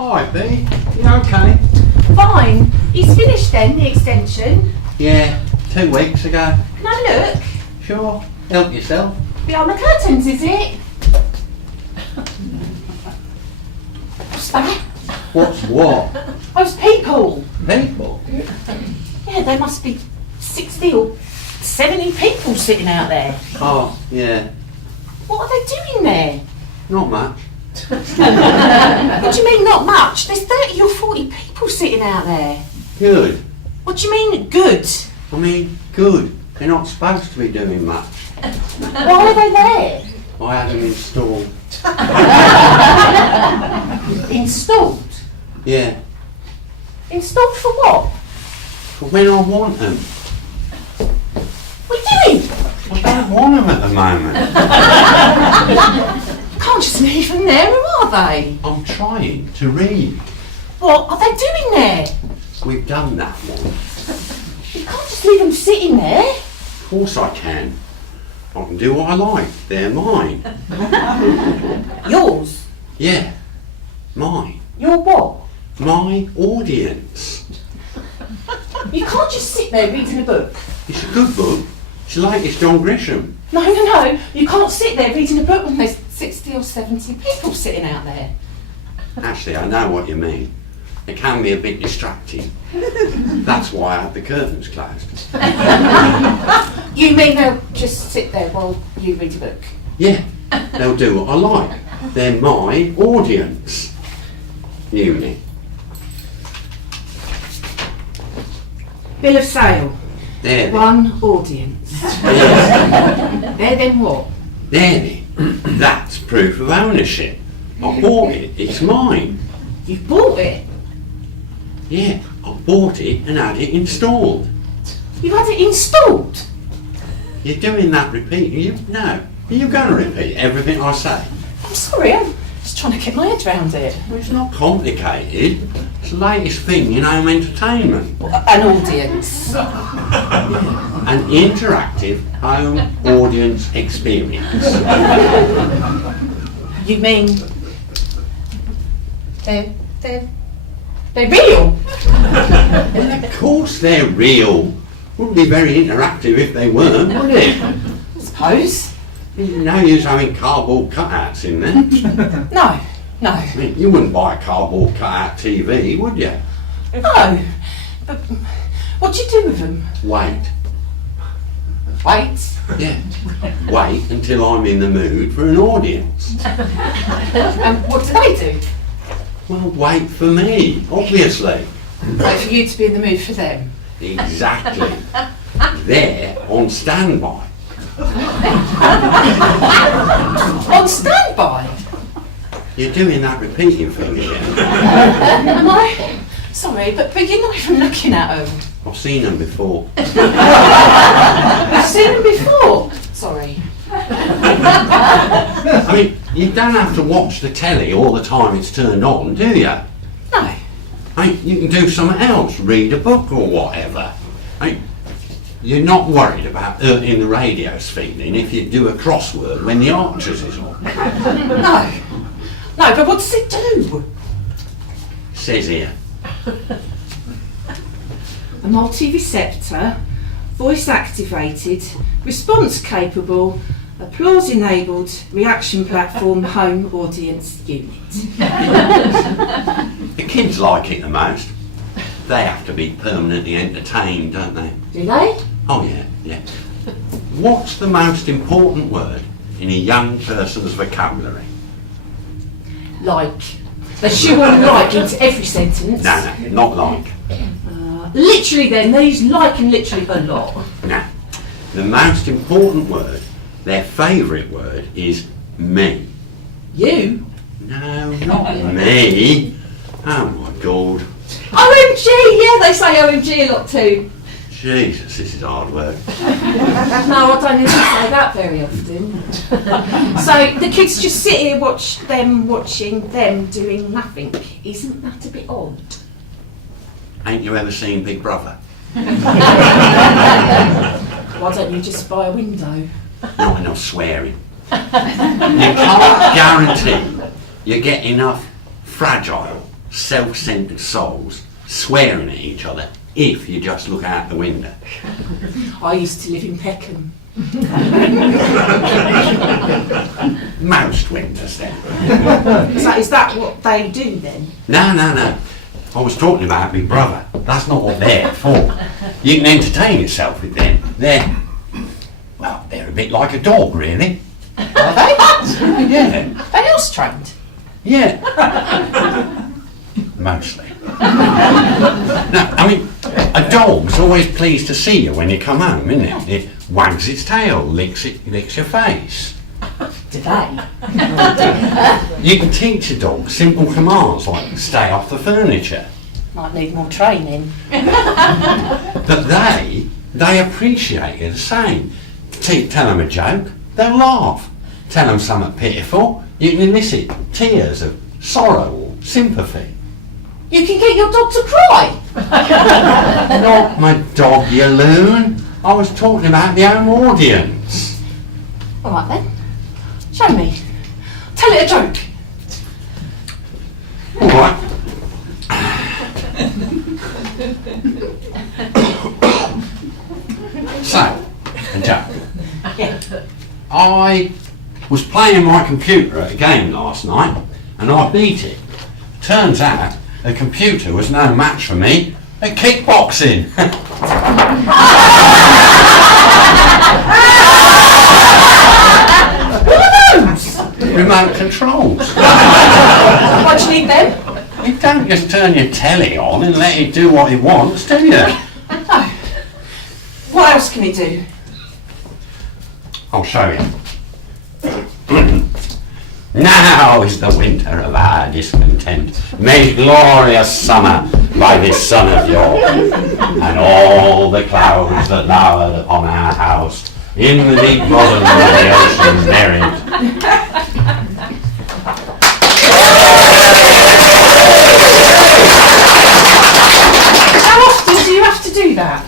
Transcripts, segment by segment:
Hi, B. You okay? Fine. He's finished then, the extension. Yeah, 2 weeks ago. Can I look? Sure. Help yourself. Behind the curtains, is it? What's that? What's what? Those people. People? Yeah, there must be 60 or 70 people sitting out there. Oh, yeah. What are they doing there? Not much. What do you mean, not much? There's 30 or 40 people sitting out there. Good. What do you mean, good? I mean, good. They're not supposed to be doing much. Why are they there? I had them installed. Installed? Yeah. Installed for what? For when I want them. What are you doing? I don't want them at the moment. You can't just leave them there, or are they? I'm trying to read. What are they doing there? We've done that one. You can't just leave them sitting there. Of course I can. I can do what I like. They're mine. Yours? Yeah. Mine. Your what? My audience. You can't just sit there reading a book. It's a good book. It's the latest John Grisham. No. You can't sit there reading a book when there's 60 or 70 people sitting out there. Actually, I know what you mean. It can be a bit distracting. That's why I have the curtains closed. You mean they'll just sit there while you read a book? Yeah, they'll do what I like. They're my audience. Uni. Bill of sale. There. One audience. Yeah. There then what? There. That's proof of ownership. I bought it. It's mine. You bought it? Yeah, I bought it and had it installed. You had it installed? You're doing that repeat. No. Are you going to repeat everything I say? I'm sorry, I'm just trying to get my head around it. Well, it's not complicated. It's the latest thing in home entertainment. An audience. An interactive home audience experience. You mean they're real? Well, of course they're real. Wouldn't be very interactive if they weren't, would it? I suppose. No use having cardboard cutouts in there. No. I mean, you wouldn't buy a cardboard cutout TV, would you? No. But what do you do with them? Wait. Wait. Yeah. Wait until I'm in the mood for an audience. And what do they do? Well, wait for me, obviously. Wait for you to be in the mood for them. Exactly. They're on standby. On standby? You're doing that repeating thing again. Am I? Sorry, but you're not even looking at them. I've seen them before. You've seen them before? Sorry. I mean, you don't have to watch the telly all the time it's turned on, do you? No. I mean, you can do something else, read a book or whatever. I mean, you're not worried about hurting the radio's feeling if you do a crossword when the Archers is on. No, but what does it do? Says here. A multi-receptor, voice activated, response capable, applause enabled, reaction platform home audience unit. The kids like it the most. They have to be permanently entertained, don't they? Do they? Oh yeah. What's the most important word in a young person's vocabulary? Like. They shoehorn like into every sentence. No, not like. Literally then, they use like and literally a lot. No. The most important word, their favourite word, is me. You? No, not me. Oh my God. OMG! Yeah, they say OMG a lot too. Jesus, this is hard work. No, I don't need to say that very often. So the kids just sit here watching them doing nothing. Isn't that a bit odd? Ain't you ever seen Big Brother? Why don't you just buy a window? Not enough swearing. You can't guarantee you get enough fragile self-centred souls swearing at each other if you just look out the window. I used to live in Peckham. Most winters then. Is that what they do then? No. I was talking about my brother. That's not what they're for. You can entertain yourself with them. They're a bit like a dog, really. Are they? Yeah. They house trained? Yeah. Mostly. No, I mean, a dog's always pleased to see you when you come home, isn't it? It wags its tail, licks your face. Do they? You can teach a dog simple commands like stay off the furniture. Might need more training. But they appreciate it the same. Tell them a joke, they'll laugh. Tell them something pitiful, you can elicit tears of sorrow or sympathy. You can get your dog to cry. Not my dog, you loon. I was talking about the home audience. All right then. Show me. Tell it a joke. All right. So, a joke. Yeah. I was playing my computer at a game last night and I beat it. Turns out the computer was no match for me at kickboxing. Remote controls. Why do you need them? You don't just turn your telly on and let it do what it wants, do you? No. What else can it do? I'll show you. Now is the winter of our discontent, made glorious summer by this sun of yours, and all the clouds that lowered upon our house in the deep bosom of the ocean buried. How often do you have to do that?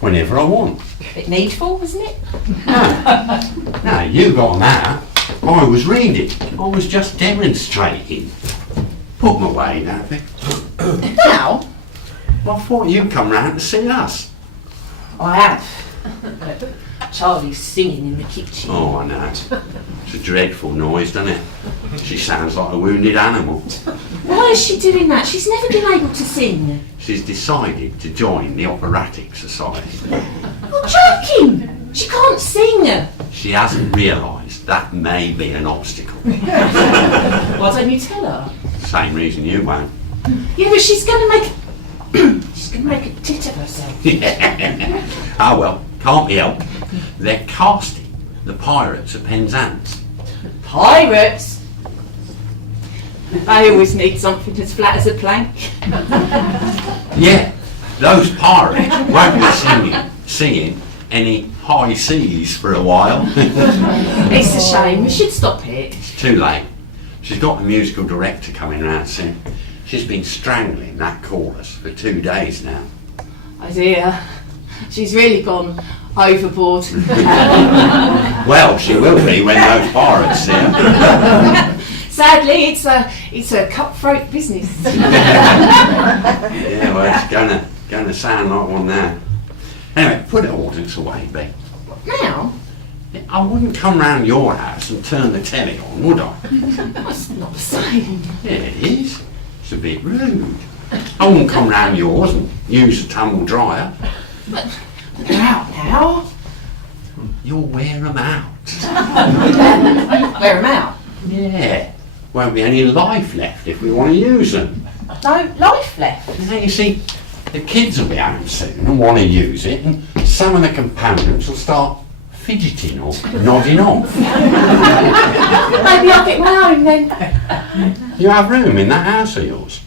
Whenever I want. A bit needful, isn't it? No, you got them out. I was reading. I was just demonstrating. Put them away, Nappy. Now? I thought you'd come round to see us. I have. Charlie's singing in the kitchen. Oh, I know. It's a dreadful noise, doesn't it? She sounds like a wounded animal. Why is she doing that? She's never been able to sing. She's decided to join the Operatic Society. You're joking! She can't sing. She hasn't realised that may be an obstacle. Why don't you tell her? Same reason you won't. Yeah, but she's going to make... she's going to make a tit of herself. Ah well, can't be helped. They're casting the Pirates of Penzance. Pirates? They always need something as flat as a plank. Yeah, those pirates won't be singing any high seas for a while. It's a shame. We should stop it. It's too late. She's got the musical director coming round soon. She's been strangling that chorus for 2 days now. Oh dear. She's really gone overboard. Well, she will be when those pirates see her. Sadly, it's a cutthroat business. Yeah, well, it's gonna sound like one now. Anyway, put the audience away, B. Now? I wouldn't come round your house and turn the telly on, would I? That's not the same. Yeah, it is. It's a bit rude. I wouldn't come round yours and use the tumble dryer. But they're out now. You'll wear them out. Wear them out? Yeah. Won't be any life left if we want to use them. No life left. Now, you see, the kids will be home soon and want to use it, and some of the components will start fidgeting or nodding off. Maybe I'll get my own then. You have room in that house of yours?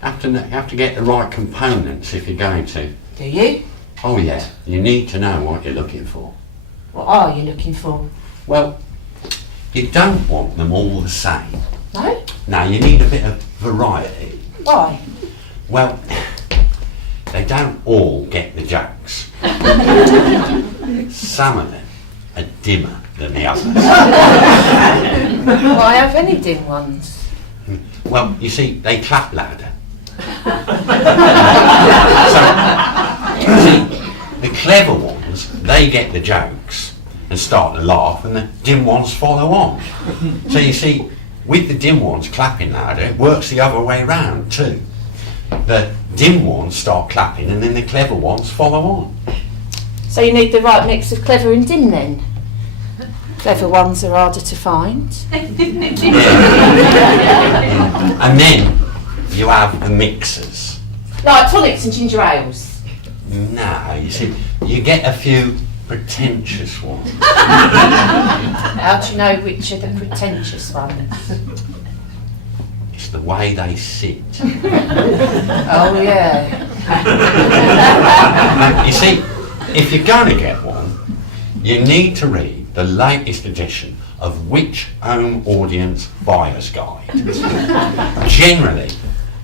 Have to get the right components if you're going to. Do you? Oh yeah, you need to know what you're looking for. What are you looking for? Well, you don't want them all the same. No? No, you need a bit of variety. Why? Well, they don't all get the jokes. Some of them are dimmer than the others. Why have any dim ones? Well, you see, they clap louder. So, you see, the clever ones, they get the jokes and start to laugh, and the dim ones follow on. So you see, with the dim ones clapping louder, it works the other way round too. The dim ones start clapping, and then the clever ones follow on. So you need the right mix of clever and dim then? Clever ones are harder to find. And then you have the mixers. Like tonics and ginger ales? No, you see, you get a few pretentious ones. How do you know which are the pretentious ones? It's the way they sit. Oh yeah. You see, if you're going to get one, you need to read the latest edition of Which Home Audience Buyer's Guide. Generally,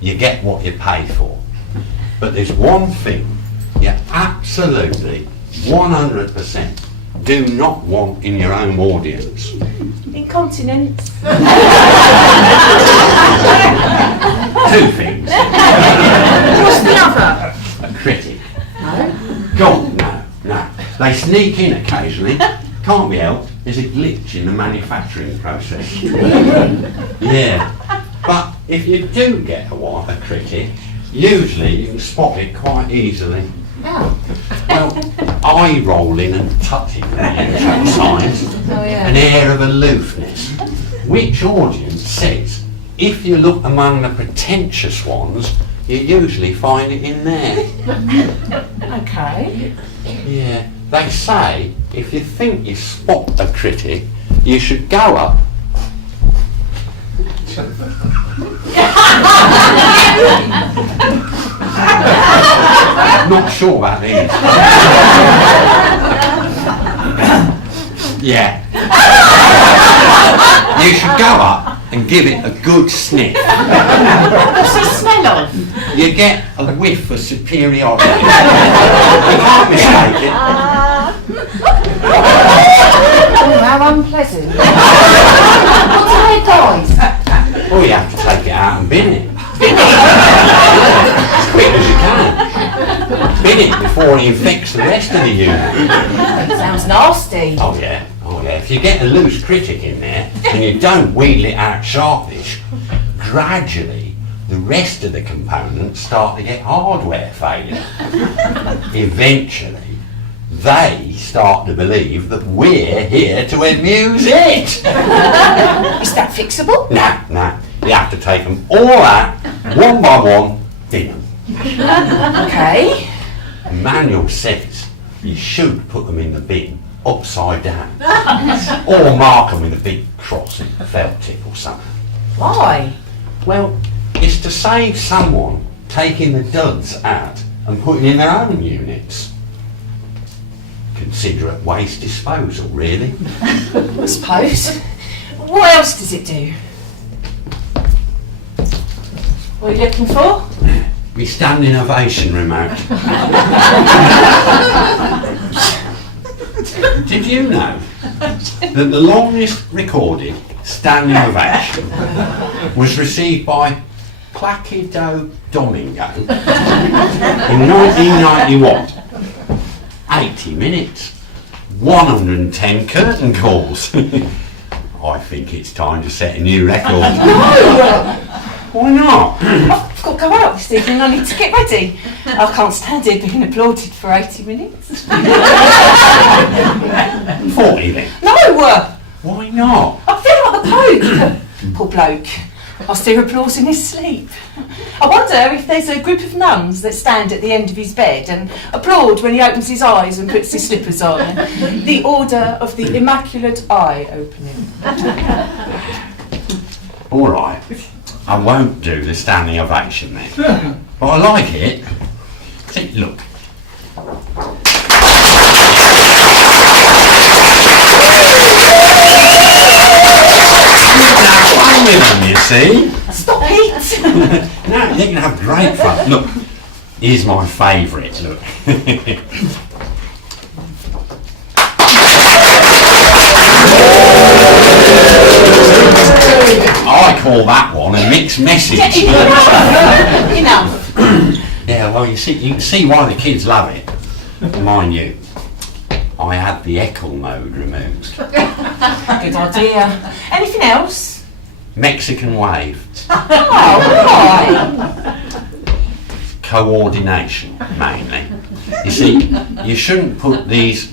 you get what you pay for. But there's one thing you absolutely 100% do not want in your home audience. Incontinence. 2 things. What's the other? A critic. No. God, no. They sneak in occasionally. Can't be helped. There's a glitch in the manufacturing process. Yeah. But if you do get a critic, usually you can spot it quite easily. Oh. Well, eye rolling and tutting are the usual signs. Oh yeah. An air of aloofness. Which audience says, if you look among the pretentious ones, you usually find it in there. Okay. Yeah. They say, if you think you spot a critic, you should go up. Not sure about these. Yeah. You should go up and give it a good sniff. What's the smell of? You get a whiff of superiority. You can't mistake it. Oh, how unpleasant. What do they guys? Well, you have to take it out and bin it. As quick as you can. Bin it before it infects the rest of the unit. Sounds nasty. Oh yeah. If you get a loose critic in there and you don't wheedle it out sharpish, gradually the rest of the components start to get hardware failure. Eventually, they start to believe that we're here to amuse it. Is that fixable? No. You have to take them all out, one by one, bin them. Okay. The manual says you should put them in the bin upside down. Or mark them with a big cross in a felt tip or something. Why? Well, it's to save someone taking the duds out and putting in their own units. Considerate waste disposal, really. I suppose. What else does it do? What are you looking for? My standing ovation remote. Did you know that the longest recorded standing ovation was received by Placido Domingo in 1991? 80 minutes, 110 curtain calls. I think it's time to set a new record. No! Why not? I've got to go out this evening. I need to get ready. I can't stand here being applauded for 80 minutes. 40 then? No! Why not? I feel like the Pope. Poor bloke. Must hear applause in his sleep. I wonder if there's a group of nuns that stand at the end of his bed and applaud when he opens his eyes and puts his slippers on. The order of the Immaculate Eye Opening. All right, I won't do the standing ovation then. But I like it. See, look. Fun with them, you see. Stop it! No, you're going to have great fun. Look, here's my favourite, look. I call that one a mixed message. Enough. Yeah, well, you can see why the kids love it. Mind you, I had the echo mode removed. Good idea. Anything else? Mexican wave. Oh, why? Coordination, mainly. You see, you shouldn't put these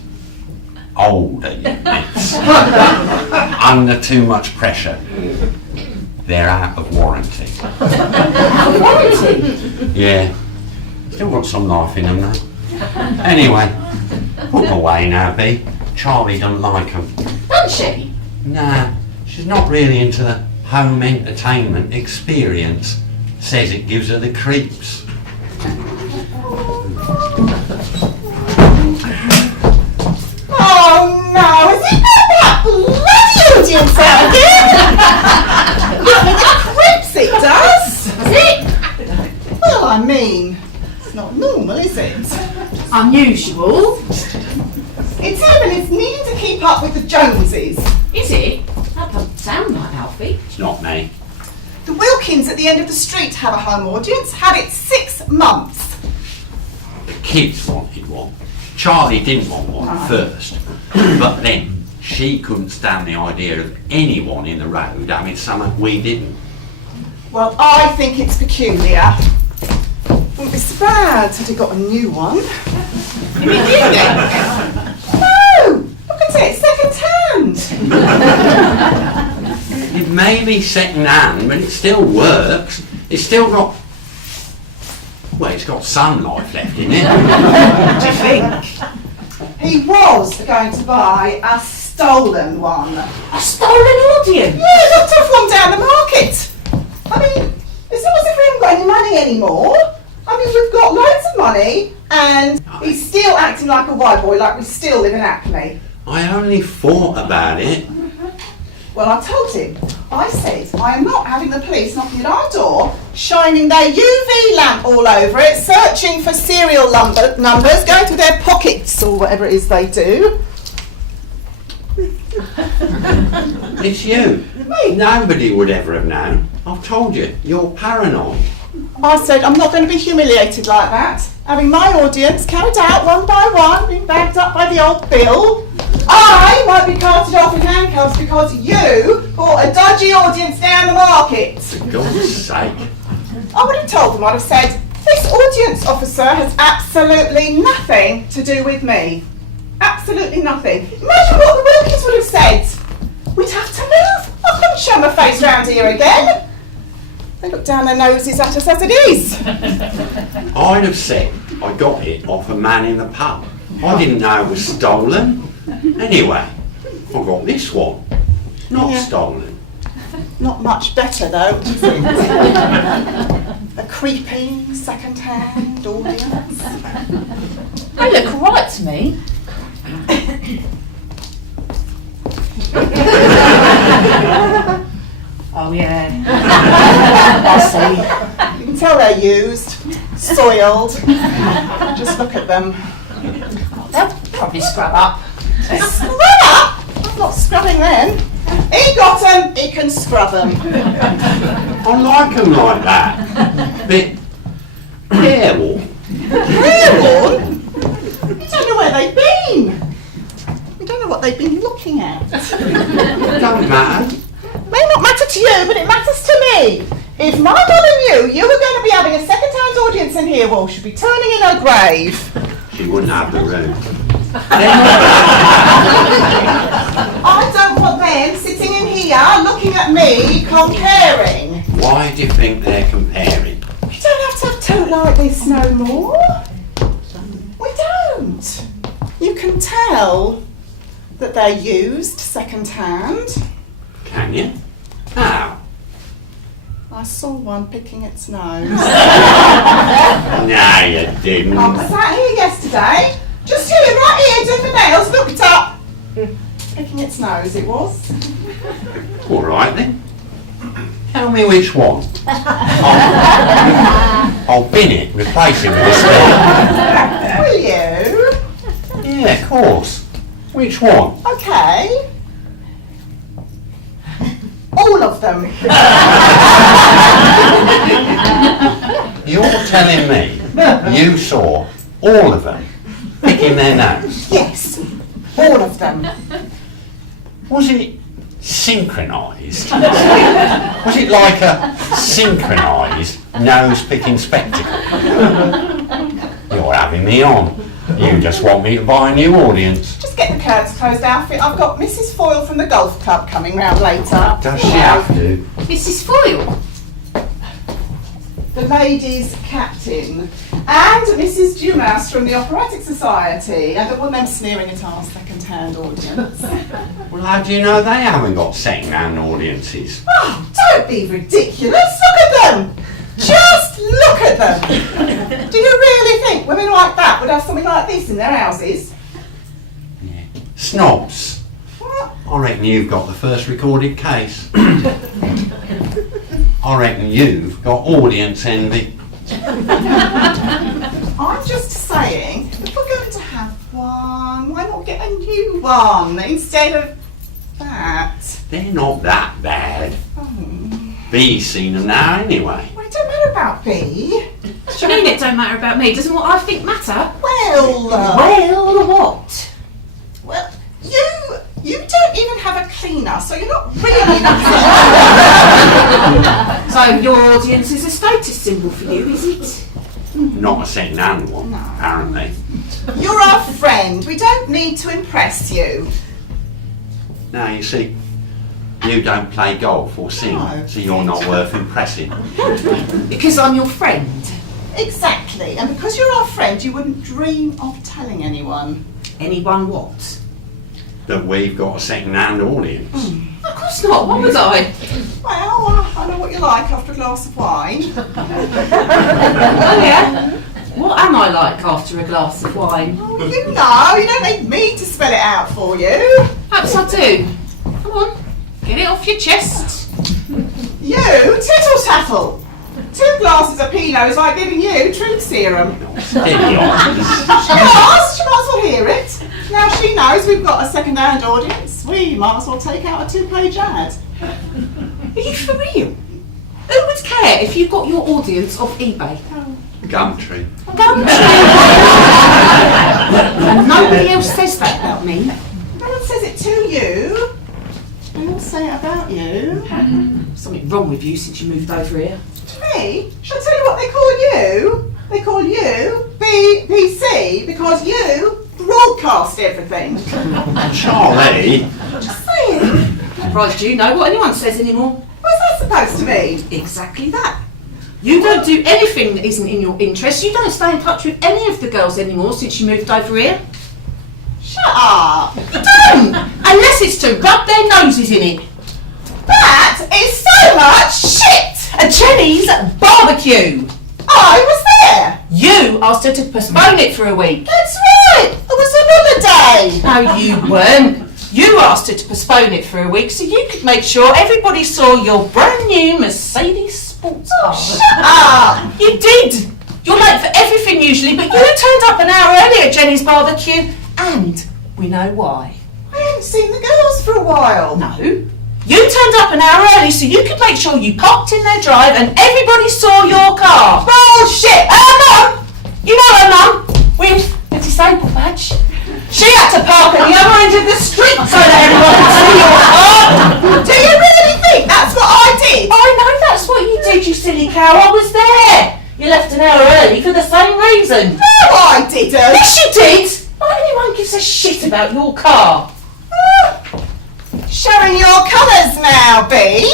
older units under too much pressure. They're out of warranty. Warranty? Yeah. Still got some life in them though. Anyway, put them away now, B. Charlie doesn't like them. Doesn't she? Nah, she's not really into the home entertainment experience. Says it gives her the creeps. Oh no, is it that bloody audience out again? Gives me the creeps, it does. Is it? Well, I mean, it's not normal, is it? Unusual. It's him and it's needing to keep up with the Joneses. Is it? That doesn't sound like Alfie. It's not me. The Wilkins at the end of the street have a home audience, had it 6 months. The kids wanted one. Charlie didn't want one first, but then she couldn't stand the idea of anyone in the road having something we didn't. Well, I think it's peculiar. Wouldn't be so bad had he got a new one. You mean you then? No! Look at it, second hand! It may be second hand, but it still works. It's still got... Well, it's got some life left in it. What do you think? He was going to buy a stolen one. A stolen audience? Yeah, looked off one down the market. I mean, it's not as if we haven't got any money anymore. I mean, we've got loads of money, and he's still acting like a white boy, like we still live in Acme. I only thought about it. Well, I told him. I said, I am not having the police knocking at our door, shining their UV lamp all over it, searching for serial numbers, going through their pockets or whatever it is they do. It's you. Me? Nobody would ever have known. I've told you, you're paranoid. I said, I'm not going to be humiliated like that. Having my audience carried out one by one, being bagged up by the old bill. I might be carted off in handcuffs because you bought a dodgy audience down the market. For God's sake. I would have told them, I'd have said, this audience officer has absolutely nothing to do with me. Absolutely nothing. Imagine what the Wilkins would have said. We'd have to move. I couldn't show my face round here again. They look down their noses at us as it is. I'd have said I got it off a man in the pub. I didn't know it was stolen. Anyway, I got this one. Not stolen. Not much better though, is it? A creepy second-hand audience. They look right to me. Oh yeah. I see. You can tell they're used, soiled. Just look at them. They'll probably scrub up. Scrub up? I'm not scrubbing them. He got them, he can scrub them. I like them like that. Bit careworn. Careworn? You don't know where they've been. You don't know what they've been looking at. It don't matter. May not matter to you, but it matters to me. If my mother knew you were going to be having a second-hand audience in here, well, she'd be turning in her grave. She wouldn't have the room. I don't want them sitting in here looking at me comparing. Why do you think they're comparing? We don't have to have two like this no more. We don't. You can tell that they're used second-hand. Can you? How? I saw one picking its nose. No, you didn't. I was sat here yesterday, just here, right here, doing the nails, look it up. Picking its nose, it was. All right then. Tell me which one. I'll bin it, replace it with a spare. Will you? Yeah, of course. Which one? Okay. All of of them. You're telling me you saw all of them picking their nose? Yes, all of them. Was it synchronised? Was it like a synchronised nose-picking spectacle? You're having me on. You just want me to buy a new audience. Just get the curtains closed, Alfie. I've got Mrs. Foyle from the golf club coming round later. Does she have to? Mrs. Foyle? The ladies' captain. And Mrs. Dumas from the Operatic Society. I don't want them sneering at our second-hand audience. Well, how do you know they haven't got second-hand audiences? Oh, don't be ridiculous. Look at them. Just look at them. Do you really think women like that would have something like this in their houses? Yeah. Snobs. What? I reckon you've got the first recorded case. I reckon you've got audience envy. I'm just saying, if we're going to have one, why not get a new one instead of that? They're not that bad. Oh. Bee's seen them now anyway. Well, it don't matter about B. What do you mean it don't matter about me? Doesn't what I think matter? Well, Well, what? well, you don't even have a cleaner, so you're not really in a position. So your audience is a status symbol for you, is it? Not a second-hand one, No. apparently. You're our friend. We don't need to impress you. Now, you see, you don't play golf or sing, No. so you're not worth impressing. Because I'm your friend. Exactly. And because you're our friend, you wouldn't dream of telling anyone. Anyone what? That we've got a second-hand audience. Of course not. What was I? Well, I know what you like after a glass of wine. Oh yeah? What am I like after a glass of wine? Oh, you know, you don't need me to spell it out for you. Perhaps I do. Come on, get it off your chest. You, tittle tattle. 2 glasses of Pinot is like giving you truth serum. Steady on. She might as well hear it. Now she knows we've got a second-hand audience. We might as well take out a 2-page ad. Are you for real? Who would care if you got your audience off eBay? Gumtree. And nobody else says that about me. No one says it to you. They all say it about you. Something wrong with you since you moved over here. To me? Shall I tell you what they call you? They call you BBC because you broadcast everything. Charlie. Just saying. Surprised you know what anyone says anymore. What's that supposed to mean? Exactly that. You don't do anything that isn't in your interest. You don't stay in touch with any of the girls anymore since you moved over here. Shut up. You don't! Unless it's to rub their noses in it. That is so much shit. A Jenny's barbecue. I was there. You asked her to postpone it for a week. That's right. It was another day. No, you weren't. You asked her to postpone it for a week so you could make sure everybody saw your brand new Mercedes sports car. Shut up. You did. You're late for everything usually, but you turned up an hour early at Jenny's barbecue, and we know why. I haven't seen the girls for a while. No. You turned up an hour early so you could make sure you parked in their drive and everybody saw your car. Bullshit. Mum! You know her, Mum, with the disabled badge. She had to park at the other end of the street so that everyone could see your car. Do you really think that's what I did? I know that's what you did, you silly cow. I was there. You left an hour early for the same reason. No, I didn't. Yes, you did. Why anyone gives a shit about your car? Showing your colours now, B.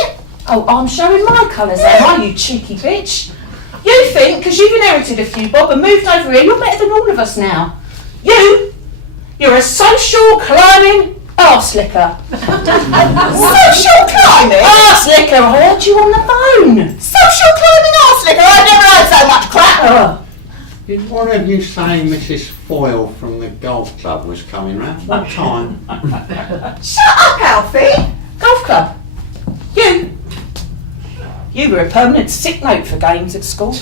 Oh, I'm showing my colours, am I, you cheeky bitch? You think, because you've inherited a few bob and moved over here, you're better than all of us now. You're a social climbing arse licker. Social climbing? Arse licker, I heard you on the phone. Social climbing arse licker? I've never heard so much crap. Did one of you say Mrs. Foyle from the golf club was coming round? What time? Shut up, Alfie. Golf club. You were a permanent sick note for games at school.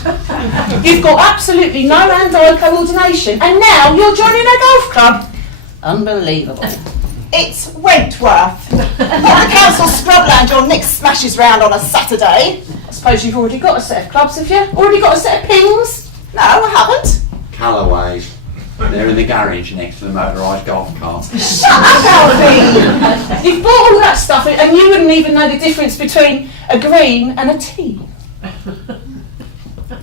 You've got absolutely no hand-eye coordination, and now you're joining a golf club. Unbelievable. It's Wentworth. Not the council scrubland your Nick smashes round on a Saturday. I suppose you've already got a set of clubs, have you? Already got a set of pings? No, I haven't. Callaways. They're in the garage next to the motorised golf cart. Shut up, Alfie! You've bought all that stuff and you wouldn't even know the difference between a green and a tea.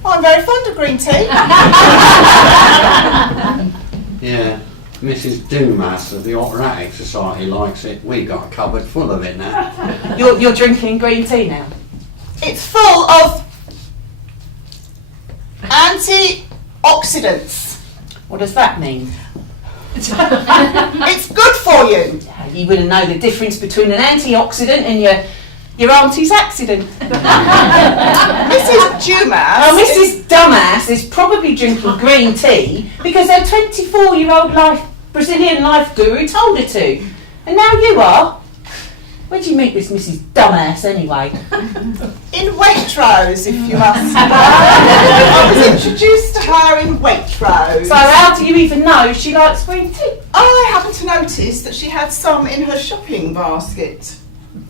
I'm very fond of green tea. Yeah, Mrs. Dumas of the Operatic Society likes it. We got a cupboard full of it now. You're drinking green tea now? It's full of antioxidants. What does that mean? It's good for you. You wouldn't know the difference between an antioxidant and your auntie's accident. Mrs. Dumas. Oh, Mrs. Dumbass is probably drinking green tea because her 24-year-old Brazilian life guru told her to. And now you are. Where'd you meet this Mrs. Dumbass anyway? In Waitrose, if you must know. I was introduced to her in Waitrose. So how do you even know she likes green tea? I happened to notice that she had some in her shopping basket.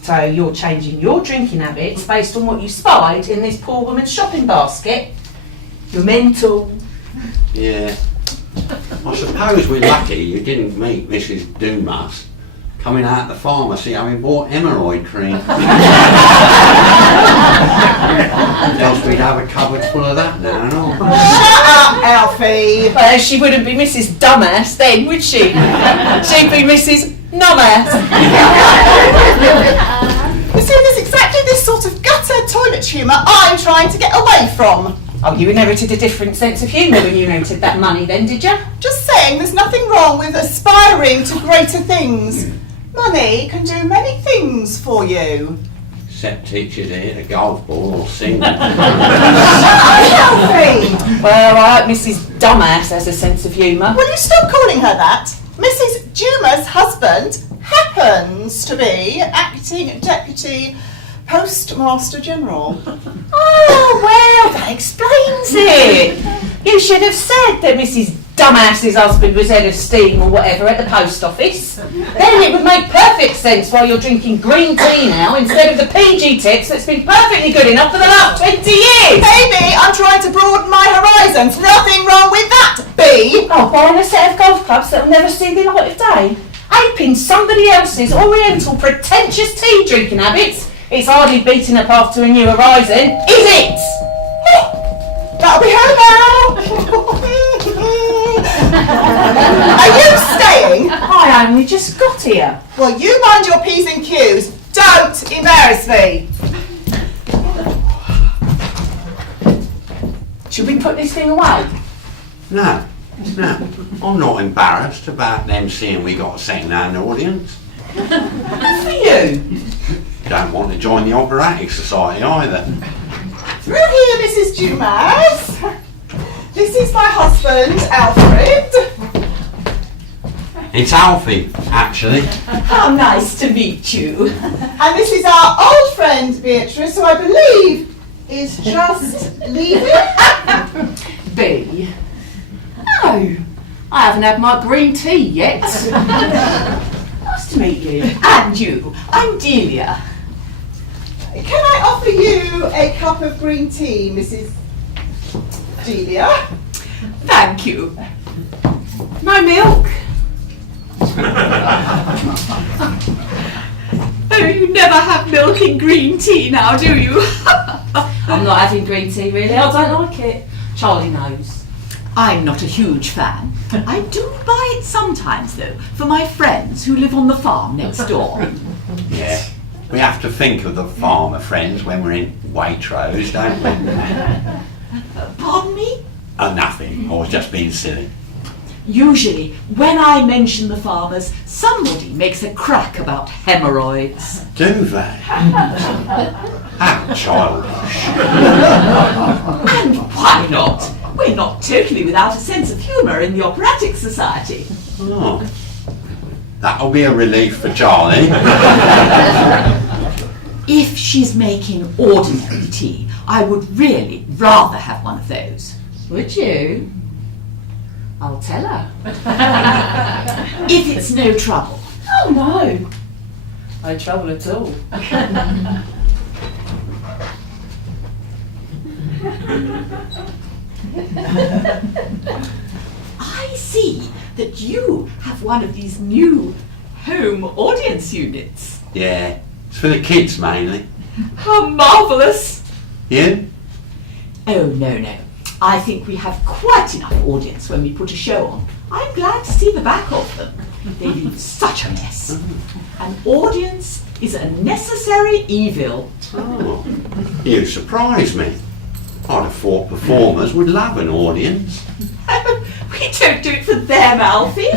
So you're changing your drinking habits based on what you spied in this poor woman's shopping basket? You're mental. Yeah. I suppose we're lucky you didn't meet Mrs. Dumas coming out of the pharmacy having bought hemorrhoid cream. Else we'd have a cupboard full of that now and all. Shut up, Alfie! Well, she wouldn't be Mrs. Dumbass then, would she? She'd be Mrs. Numbass. You see, there's exactly this sort of gutter toilet humour I'm trying to get away from. Oh, you inherited a different sense of humour when you inherited that money then, did you? Just saying, there's nothing wrong with aspiring to greater things. Money can do many things for you. Except teach you to hit a golf ball or sing. Alfie! Well, I hope Mrs. Dumbass has a sense of humour. Will you stop calling her that? Mrs. Dumas' husband happens to be acting deputy postmaster general. Oh, well, that explains it. You should have said that Mrs. Dumbass's husband was head of steam or whatever at the post office. Then it would make perfect sense why you're drinking green tea now instead of the PG tips that's been perfectly good enough for the last 20 years. Maybe I'm trying to broaden my horizons. Nothing wrong with that, B. Oh, buying a set of golf clubs that'll never see the light of day. Aping somebody else's oriental pretentious tea drinking habits. It's hardly beating a path to a new horizon, is it? That'll be her now. Are you staying? I only just got here. Well, you mind your P's and Q's. Don't embarrass me. Should we put this thing away? No, I'm not embarrassed about them seeing we got a second-hand audience. Good for you. Don't want to join the Operatic Society either. Through here, Mrs. Dumas. This is my husband, Alfred. It's Alfie, actually. How nice to meet you. And this is our old friend, Beatrice, who I believe is just leaving. B. No, I haven't had my green tea yet. Nice to meet you. And you. I'm Delia. Can I offer you a cup of green tea, Mrs. Delia? Thank you. No milk? Oh, you never have milk in green tea now, do you? I'm not having green tea, really. I don't like it. Charlie knows. I'm not a huge fan. I do buy it sometimes, though, for my friends who live on the farm next door. Yeah. We have to think of the farmer friends when we're in Waitrose, don't we? Pardon me? Nothing. I was just being silly. Usually, when I mention the farmers, somebody makes a crack about hemorrhoids. Do they? How childish. And why not? We're not totally without a sense of humour in the Operatic Society. Oh. That'll be a relief for Charlie. If she's making ordinary tea, I would really rather have one of those. Would you? I'll tell her. If it's no trouble. Oh no, no trouble at all. I see that you have one of these new home audience units. Yeah, it's for the kids mainly. How marvellous! You? Oh, no. I think we have quite enough audience when we put a show on. I'm glad to see the back of them. They leave such a mess. An audience is a necessary evil. Oh, you surprise me. I'd have thought performers would love an audience. We don't do it for them, Alfie.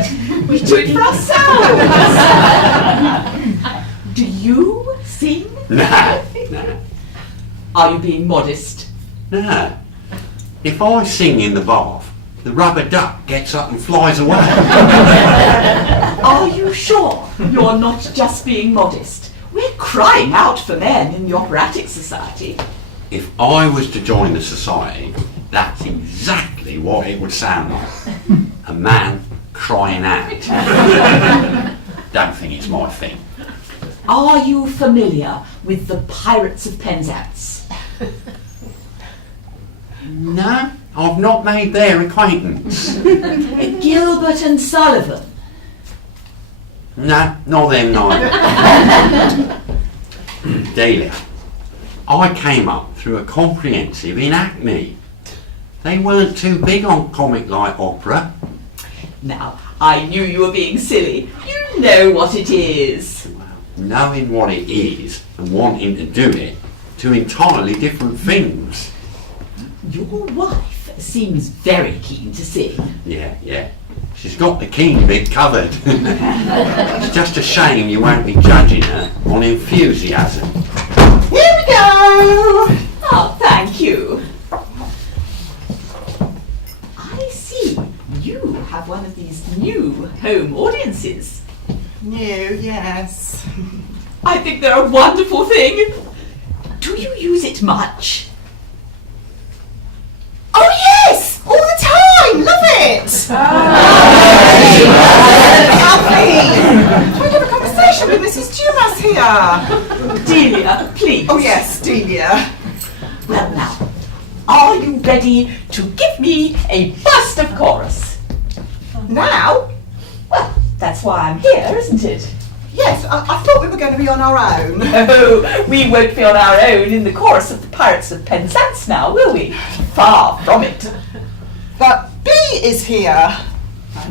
We do it for ourselves. Do you sing? No. Are you being modest? No. If I sing in the bath, the rubber duck gets up and flies away. Are you sure you're not just being modest? We're crying out for men in the Operatic Society. If I was to join the society, that's exactly what it would sound like. A man crying out. Don't think it's my thing. Are you familiar with the Pirates of Penzance? No, I've not made their acquaintance. Gilbert and Sullivan. No, not them neither. Delia, I came up through a comprehensive in Hackney. They weren't too big on comic light opera. Now, I knew you were being silly. You know what it is. Well, knowing what it is and wanting to do it, two entirely different things. Your wife seems very keen to sing. Yeah. She's got the keen bit covered. It's just a shame you won't be judging her on enthusiasm. Here we go! Oh, thank you. I see you have one of these new home audiences. New, yes. I think they're a wonderful thing. Do you use it much? Oh yes! All the time! Love it! Alfie! Can we have a conversation with Mrs. Dumas here? Delia, please. Oh yes, Delia. Well now, are you ready to give me a burst of chorus? Now? Well, that's why I'm here, isn't it? Yes, I thought we were going to be on our own. No, we won't be on our own in the chorus of the Pirates of Penzance now, will we? Far from it. But B is here.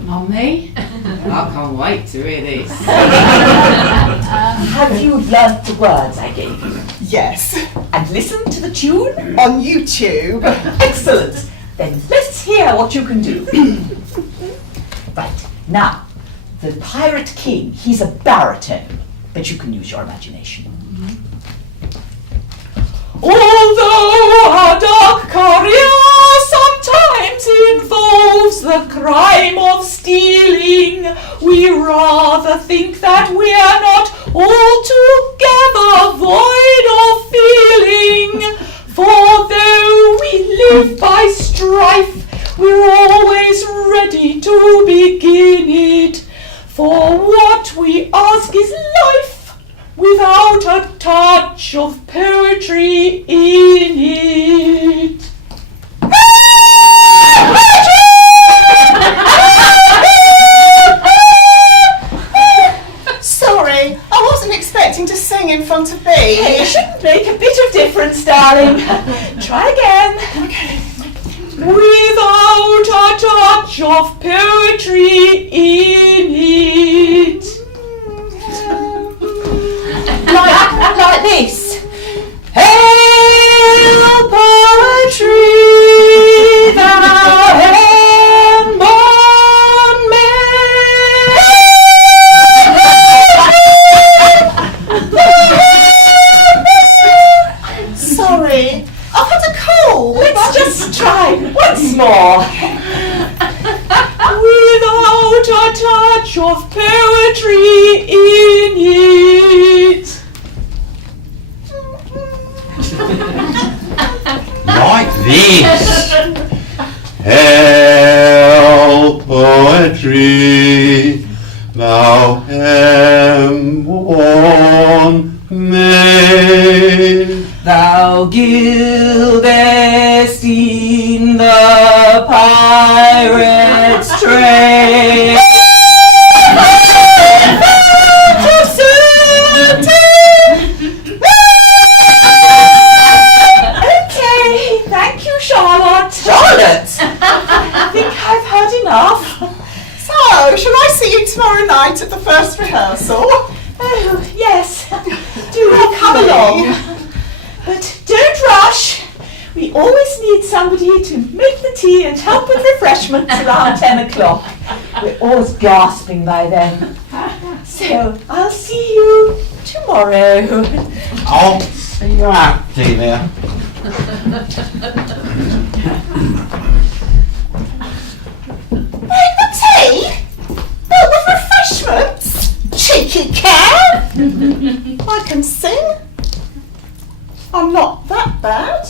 Mummy, I can't wait to hear this. Have you learnt the words I gave you? Yes. And listened to the tune? On YouTube. Excellent. Then let's hear what you can do. Right, now, the Pirate King, he's a baritone, but you can use your imagination. Although our dark career sometimes involves the crime of stealing, we rather think that we are not altogether void of feeling. For though we live by strife, we're always ready to begin it. For what we ask is life, without a touch of poetry in it. Sorry, I wasn't expecting to sing in front of B. It shouldn't make a bit of difference, darling. Try again. Okay. Without a touch of poetry in it. like this. Hail poetry, thou hand-born man. Sorry, I've had a cold. Let's just try once more. Without a touch of poetry in it. Like this. Hail poetry, thou M1 maid. Thou gildest in the pirate's trade. Okay, thank you, Charlotte. Charlotte! I think I've heard enough. So, shall I see you tomorrow night at the first rehearsal? Oh, yes. Do come along. But don't rush. We always need somebody to make the tea and help with refreshments around 10 o'clock. We're always gasping by then. So I'll see you tomorrow. I'll see you out, Delia. Make the tea? Not with refreshments? Cheeky cow! I can sing. I'm not that bad.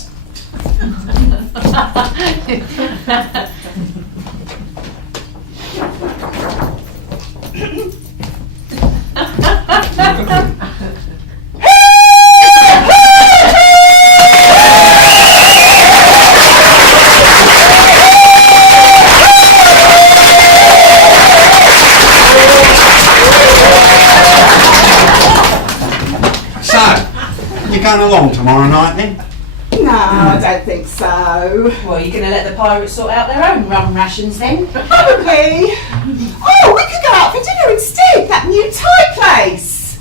So, you going along tomorrow night then? No, I don't think so. Well, you're going to let the pirates sort out their own rum rations then? Probably. Oh, we could go out for dinner instead. That new Thai place.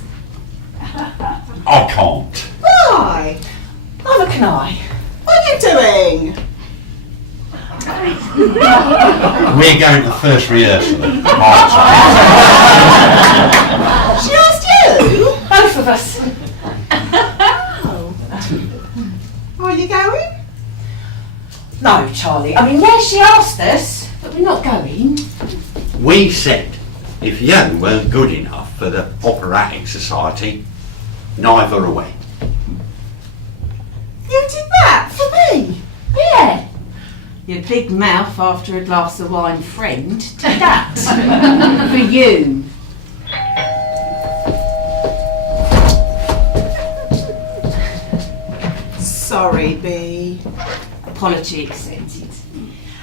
I can't. Why? Neither can I. What are you doing? We're going to the first rehearsal at She asked you? Both of us. Are you going? No, Charlie. I mean, yeah, she asked us, but we're not going. We said if you weren't good enough for the operatic society, neither are we. You did that for me? Yeah. Your big mouth after a glass of wine friend did that. For you. Sorry, Bee. Apology accepted.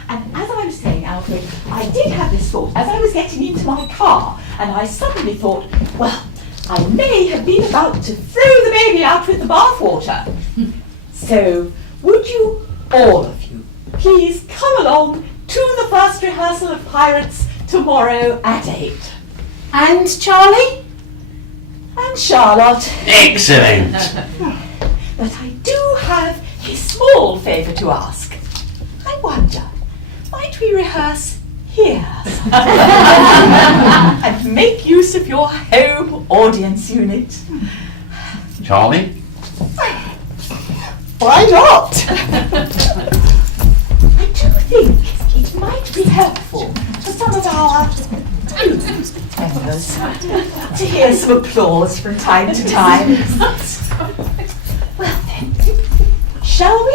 And as I was saying, Alfred, I did have this thought as I was getting into my car, and I suddenly thought, well, I may have been about to throw the baby out with the bathwater. So, would you, all of you, please come along to the first rehearsal of Pirates tomorrow at 8. And Charlie? And Charlotte. Excellent. But I do have a small favour to ask. I wonder, might we rehearse here? And make use of your home audience unit? Charlie? Why not? I do think it might be helpful for some of our members to hear some applause from time to time. Well then, shall we?